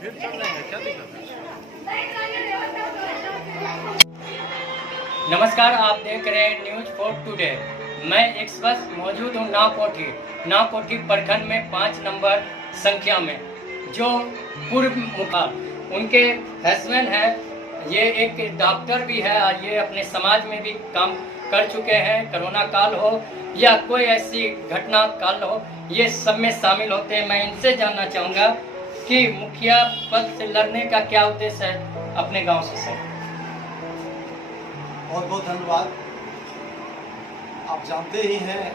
फिर कर लेंगे, क्या दिक्कत है। नमस्कार, आप देख रहे हैं न्यूज फॉर टुडे। मैं इस वक्त मौजूद हूँ नावकोठी प्रखंड में 5 नंबर संख्या में। जो पूर्व मुखिया, उनके हस्बैंड है, ये एक डॉक्टर भी है और ये अपने समाज में भी काम कर चुके हैं। कोरोना काल हो या कोई ऐसी घटना काल हो, ये सब में शामिल होते हैं। मैं इनसे जानना चाहूँगा कि मुखिया पद से लड़ने का क्या उद्देश्य है अपने गांव से। सर, बहुत बहुत धन्यवाद। आप जानते ही हैं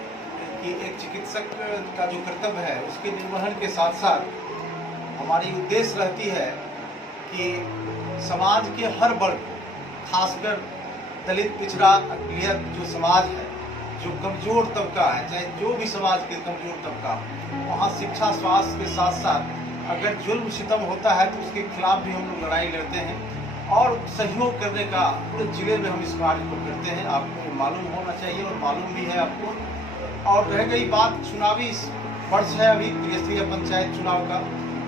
कि एक चिकित्सक का जो कर्तव्य है उसके निर्वहन के साथ साथ हमारी उद्देश्य रहती है कि समाज के हर वर्ग, खासकर दलित, पिछड़ा, अकलियत जो समाज है, जो कमज़ोर तबका है, चाहे जो भी समाज के कमज़ोर तबका, वहाँ शिक्षा, स्वास्थ्य के साथ साथ अगर जुल्म सितम होता है तो उसके खिलाफ भी हम लोग लड़ाई लड़ते हैं और सहयोग करने का पूरे जिले में हम इस कार्य को करते हैं। आपको मालूम होना चाहिए और मालूम भी है आपको। और रह गई बात चुनावी वर्ष है अभी त्रिस्तरीय पंचायत चुनाव का,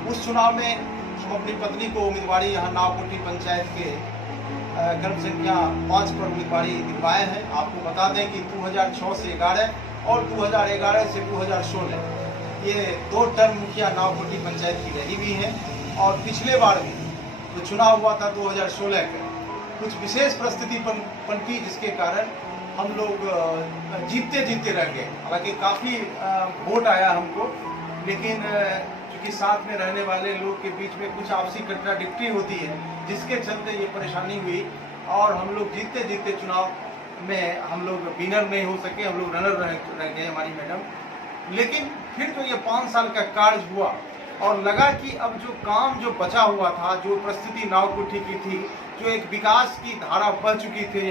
उस चुनाव में हम अपनी पत्नी को उम्मीदवारी यहाँ नावकोठी पंचायत के क्रम संख्या 5 पर उम्मीदवारी दिलवाए हैं। आपको बता दें कि 2006 से 11 और 2011 से 2016 ये 2 टर्म मुखिया नावकोठी पंचायत की रही भी हैं। और पिछले बार भी तो चुनाव हुआ था 2016 का, कुछ विशेष परिस्थिति पनपी जिसके कारण हम लोग जीतते रह गए। हालांकि काफ़ी वोट आया हमको, लेकिन चूँकि साथ में रहने वाले लोग के बीच में कुछ आपसी कंट्राडिक्टी होती है, जिसके चलते ये परेशानी हुई और हम लोग जीतते चुनाव में हम लोग विनर नहीं हो सके, हम लोग रनर रह गए, हमारी मैडम। लेकिन फिर जो ये 5 साल का कार्य हुआ और लगा कि अब जो काम जो बचा हुआ था, जो परिस्थिति नावकोठी की थी, जो एक विकास की धारा बह चुकी थी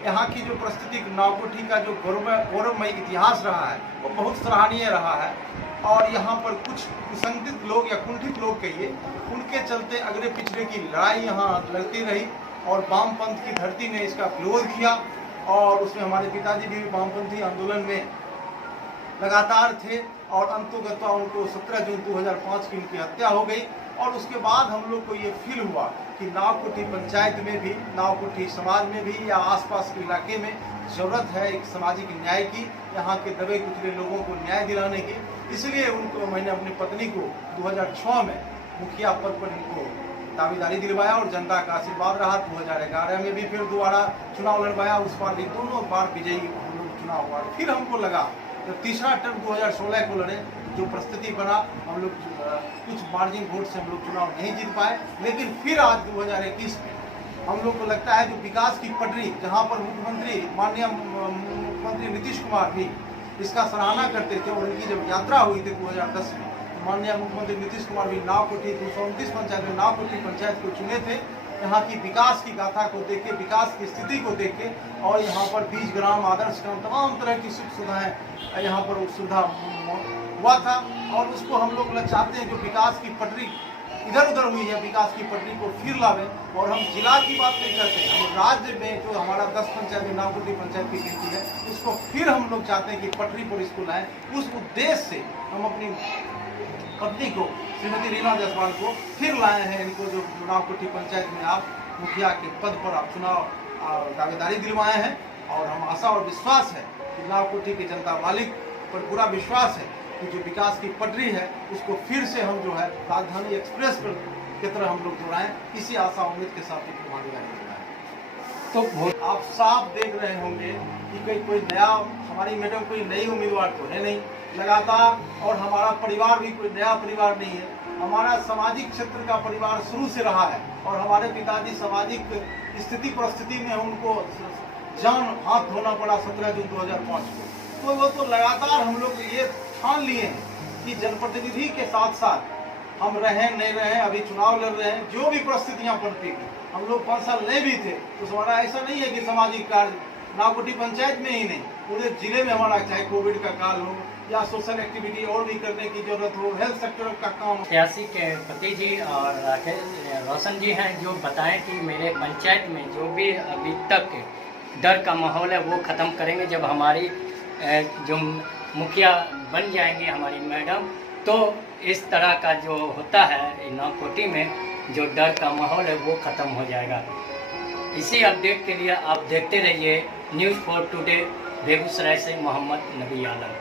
यहाँ की जो परिस्थिति नावकोठी का जो गौरवमय इतिहास रहा है वो बहुत सराहनीय रहा है। और यहाँ पर कुछ कुसंगत लोग या कुंठित लोग कहिए, उनके चलते अगले पिछड़े की लड़ाई यहाँ लड़ती रही और वामपंथ की धरती ने इसका विरोध किया। और उसमें हमारे पिताजी भी वामपंथी आंदोलन में लगातार थे और अंतोगत्वा उनको 17 जून 2005 की उनकी हत्या हो गई। और उसके बाद हम लोग को ये फील हुआ कि नावकोठी पंचायत में भी, नावकोठी समाज में भी या आसपास के इलाके में ज़रूरत है एक सामाजिक न्याय की, यहाँ के दबे कुचले लोगों को न्याय दिलाने की। इसलिए उनको मैंने अपनी पत्नी को 2006 में मुखिया पद पर इनको दावेदारी दिलवाया और जनता का आशीर्वाद रहा। 2011 में भी फिर दोबारा चुनाव लड़वाया, उस बार भी दोनों बार विजयी हम लोग चुनाव हुआ। फिर हमको लगा जब तीसरा टर्म 2016 को लड़े, जो परिस्थिति बना, हम लोग कुछ मार्जिन वोट से हम लोग चुनाव नहीं जीत पाए। लेकिन फिर आज 2021 में हम लोग को लगता है जो विकास की पटरी, जहां पर मुख्यमंत्री, माननीय मुख्यमंत्री नीतीश कुमार भी इसका सराहना करते थे और उनकी जब यात्रा हुई थी 2010 में, तो माननीय मुख्यमंत्री नीतीश कुमार भी नावकोठी 229 पंचायत में नावकोठी पंचायत को चुने थे। यहाँ की विकास की गाथा को देख के, विकास की स्थिति को देख के, और यहाँ पर 20 ग्राम, आदर्श ग्राम, तमाम तरह की सुख सुविधाएं यहाँ पर सुविधा हुआ था। और उसको हम लोग चाहते हैं जो विकास की पटरी इधर उधर हुई है, विकास की पटरी को फिर लावें। और हम जिला की बात नहीं करते हैं, हम राज्य में जो हमारा 10 पंचायत में नावकोठी पंचायत की गिनती है, उसको फिर हम लोग चाहते हैं कि पटरी पर इसको लाएं। उस उद्देश्य से हम अपनी पत्नी को, श्रीमती रीना जायसवाल को फिर लाए हैं। इनको जो नावकोठी पंचायत में आप मुखिया के पद पर आप चुनाव दावेदारी दिलवाए हैं। और हम आशा और विश्वास है कि नावकोठी के जनता मालिक पर पूरा विश्वास है कि जो विकास की पटरी है उसको फिर से हम जो है राजधानी एक्सप्रेस पर की तरह हम लोग जुड़ाएं। इसी आशा उम्मीद के साथ तो आप साफ देख रहे होंगे कि कोई नया, हमारी मैडम कोई नई उम्मीदवार तो है नहीं लगातार, और हमारा परिवार भी कोई नया परिवार नहीं है। हमारा सामाजिक क्षेत्र का परिवार शुरू से रहा है और हमारे पिताजी सामाजिक स्थिति परिस्थिति में उनको जान हाथ धोना पड़ा 17 जून 2005 को। तो वो तो लगातार हम लोग ये ठान लिए हैं कि जनप्रतिनिधि के साथ साथ हम रहें नहीं रहें, अभी चुनाव लड़ रहे हैं, जो भी परिस्थितियां पनपेगी, हम लोग 5 साल नहीं भी थे तो हमारा ऐसा नहीं है कि सामाजिक कार्य नावकोठी पंचायत में ही नहीं, पूरे जिले में हमारा, चाहे कोविड का काल हो या सोशल एक्टिविटी और भी करने की जरूरत हो, हेल्थ सेक्टर का काम। सियासी के पति जी और रोशन जी हैं, जो बताएं कि मेरे पंचायत में जो भी अभी तक डर का माहौल है वो ख़त्म करेंगे जब हमारी जो मुखिया बन जाएंगे हमारी मैडम, तो इस तरह का जो होता है नावकोठी में जो डर का माहौल है वो ख़त्म हो जाएगा। इसी अपडेट के लिए आप देखते रहिए न्यूज़ फॉर टुडे। बेगूसराय से मोहम्मद नबी आलम।